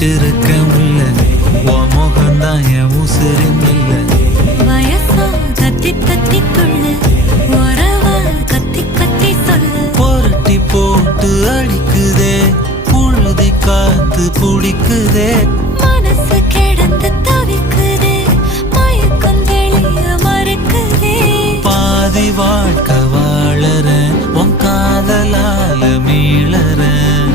வச்சிருக்க முல்ல உன் முகம்தான் என் உசுரின் இல்ல வயசா தத்தி தத்தி துள்ளு உறவா கத்தி கத்தி சொல்லு புரட்டி போட்டு அடிக்குதே புழுதி காத்து புடிக்குதே மனசு கிடந்து தவிக்குதே மயக்கம் தெளிய மறுக்குதே பாதி வாழ்க்கை வாழறேன் உன் காதலால மீளறேன்